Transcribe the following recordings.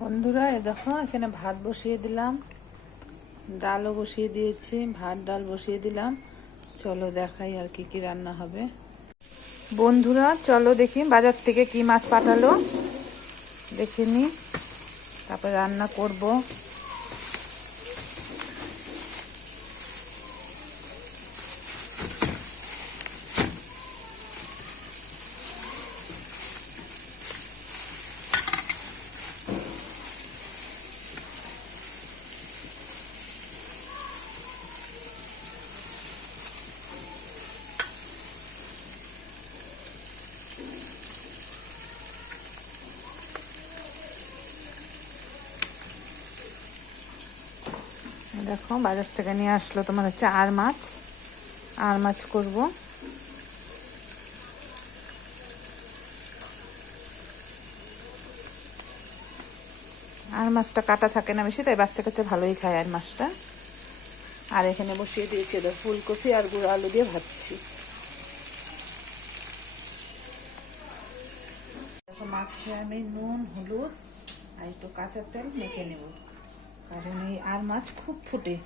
বন্ধুরা এ দেখো এখানে ভাত বসিয়ে দিলাম, ডালও বসিয়ে দিয়েছি, ভাত ডাল বসিয়ে দিলাম। চলো দেখাই আর কি কি রান্না হবে। বন্ধুরা চলো দেখি বাজার থেকে কি মাছ পাঠালো, দেখে নি, তারপরে রান্না করব। দেখো বাজার থেকে নিয়ে আসলো তোমার হচ্ছে আর মাছ করব। আর মাছটা কাটা থাকে না বেশি, তাই বাচ্চা কাচ্চা ভালোই খায় আর মাছটা। আর এখানে বসিয়ে দিয়েছি ফুলকপি আর গুঁড়ো আলু দিয়ে ভাজছি। দেখো মাছে আমি নুন হলুদ আর একটু কাঁচা তেল মেখে নেব, কারণ এই আর মাছ খুব ফুটে,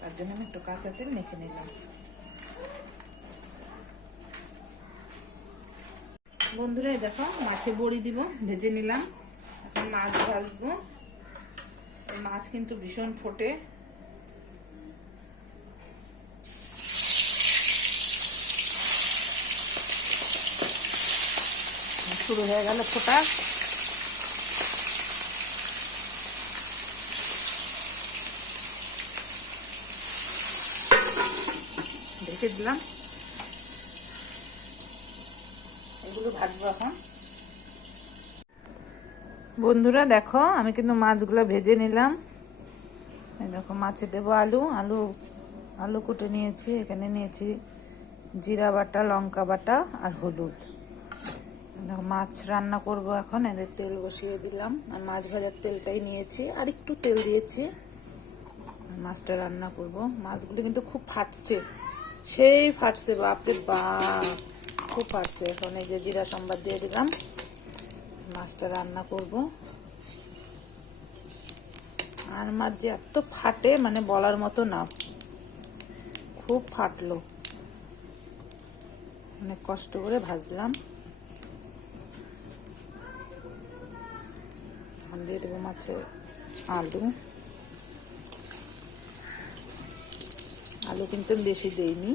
তার জন্য আমি একটু কাঁচা তেল মেখে নিলাম। বন্ধুরা দেখো মাছে বড়ি দিব, ভেজে নিলাম। এখন মাছ ভাজবো। এই মাছ কিন্তু ভীষণ ফোটে। শুরু হয়ে গেল ফোটা। ঢেকে দিলাম, এগুলো ভাজবো এখন। বন্ধুরা দেখো আমি কিন্তু মাছগুলো ভেজে নিলাম। এই দেখো মাছে দেবো আলু কুটে নিয়েছি, এখানে নিয়েছি জিরা বাটা, লঙ্কা বাটা আর হলুদ। দেখো মাছ রান্না করব এখন। এদের তেল বসিয়ে দিলাম, আর মাছ ভাজার তেলটাই নিয়েছি, আর একটু তেল দিয়েছি। মাছটা রান্না করব। মাছগুলো কিন্তু খুব ফাটছে, সেই ফাটছে, বাপরে বাপ খুব ফাটছে। এখন এই যে জিরা সম্বাদ দিয়ে দিলাম, মাছটা রান্না করব। আর মাছ যে এত ফাটে মানে বলার মতো না, খুব ফাটলো। অনেক কষ্ট করে ভাজলাম। এখন দিয়ে দেবো মাছে আলু কিন্তু বেশি দেইনি।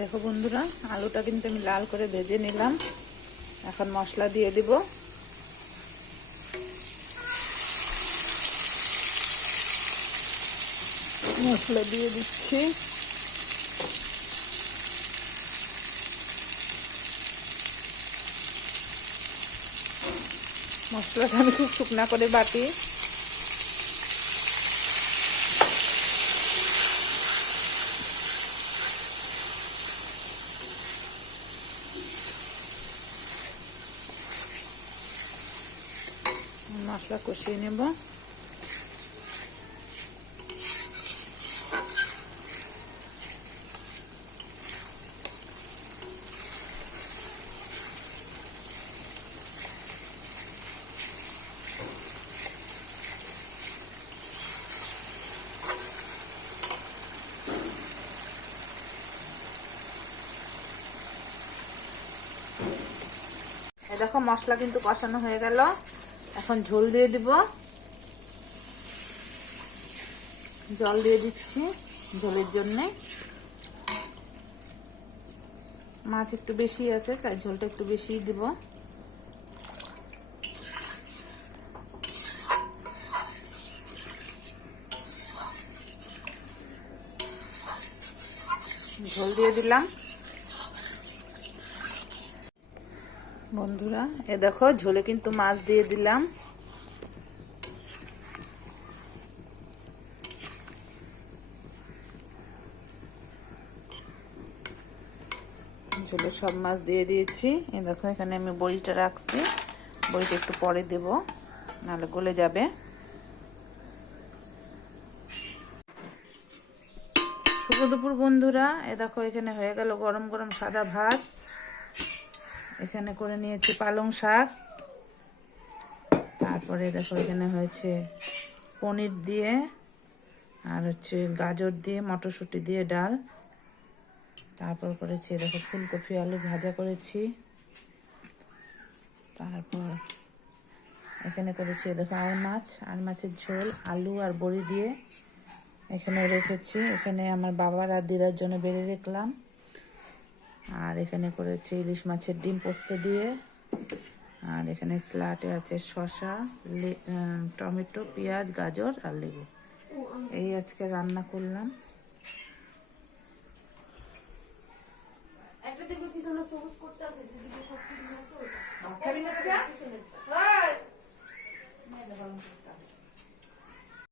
দেখো বন্ধুরা আলুটা কিন্তু আমি লাল করে ভেজে নিলাম। এখন মশলা দিয়ে দিব। মশলা দিয়ে দিচ্ছি। মশলাটা আমি খুব শুকনা করে বাটি। মশলা কষিয়ে নেব। দেখো মশলা কিন্তু কষানো হয়ে গেল। এখন ঝোল দিয়ে দিব। জল দিয়ে দিচ্ছি ঝোলের জন্যে। মাছ একটু বেশি আছে, তাই ঝোলটা একটু বেশি দিব। ঝোল দিয়ে দিলাম। বন্ধুরা এ দেখো ঝোলে কিন্তু মাছ দিয়ে দিলাম। ঝোলে সব মাছ দিয়ে দিয়েছি। এ দেখো এখানে আমি বড়িটা রাখছি, বড়িটা একটু পরে দেব, নাহলে গলে যাবে। শুভ দুপুর বন্ধুরা। এ দেখো এখানে হয়ে গেল গরম গরম সাদা ভাত। এখানে করে নিয়েছি পালং শাক, তারপরে দেখো এখানে হয়েছে পনির দিয়ে, আর হচ্ছে গাজর দিয়ে মটরশুঁটি দিয়ে ডাল। তারপর করেছি দেখো ফুলকপি আলু ভাজা করেছি। তারপর এখানে করেছি দেখো আর মাছের ঝোল আলু আর বড়ি দিয়ে এখানে রেখেছি। এখানে আমার বাবার আর দিদার জন্য বেড়ে রাখলাম। আর এখানে করেছি ইলিশ মাছের ডিম পোস্ত দিয়ে। আর এখানে স্যালাডে আছে শসা, টমেটো, পেঁয়াজ, গাজর আর লেবু। এই আজকে রান্না করলাম। একটা